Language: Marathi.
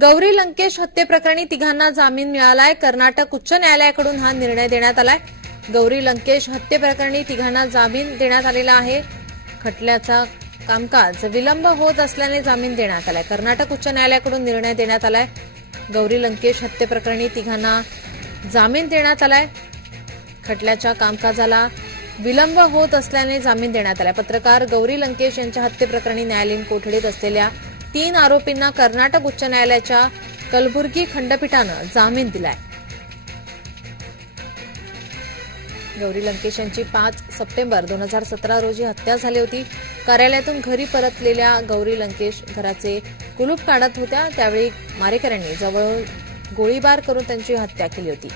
गौरी लंकेश हत्येप्रकरणी तिघांना जामीन मिळालाय। कर्नाटक उच्च न्यायालयाकडून हा निर्णय देण्यात आलाय। गौरी लंकेश हत्येप्रकरणी तिघांना जामीन देण्यात आलेला आहे। खटल्याचा कामकाज विलंब होत असल्याने जामीन देण्यात आलाय। कर्नाटक उच्च न्यायालयाकडून निर्णय देण्यात आलाय। गौरी लंकेश हत्येप्रकरणी तिघांना जामीन देण्यात आलाय। खटल्याच्या कामकाजाला विलंब होत असल्याने जामीन देण्यात आलाय। पत्रकार गौरी लंकेश यांच्या हत्येप्रकरणी न्यायालयीन कोठडीत असलेल्या 3 आरोपींना कर्नाटक उच्च न्यायालयाच्या कलबुर्गी खंडपीठानं जामीन दिलाय। गौरी लंकेश यांची 5 सप्टेंबर 2017 रोजी हत्या झाली होती। कार्यालयातून घरी परतलेल्या गौरी लंकेश घराचे कुलूप काढत होत्या, त्यावेळी मारेकऱ्यांनी जवळ गोळीबार करून त्यांची हत्या केली होती।